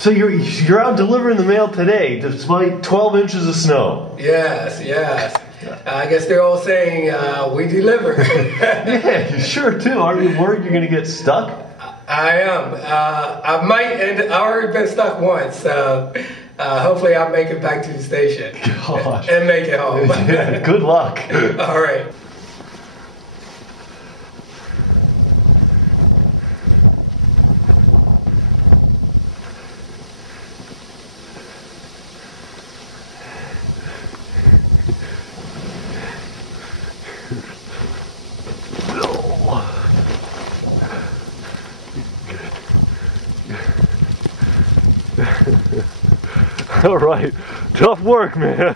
So you're out delivering the mail today, despite 12 inches of snow. Yes, yes. I guess they're all saying we deliver. Yeah, you sure too. Aren't you worried you're going to get stuck? I am. I might, and I already been stuck once. So hopefully I'll make it back to the station. Gosh. And make it home. Yeah, good luck. All right. All right, tough work, man.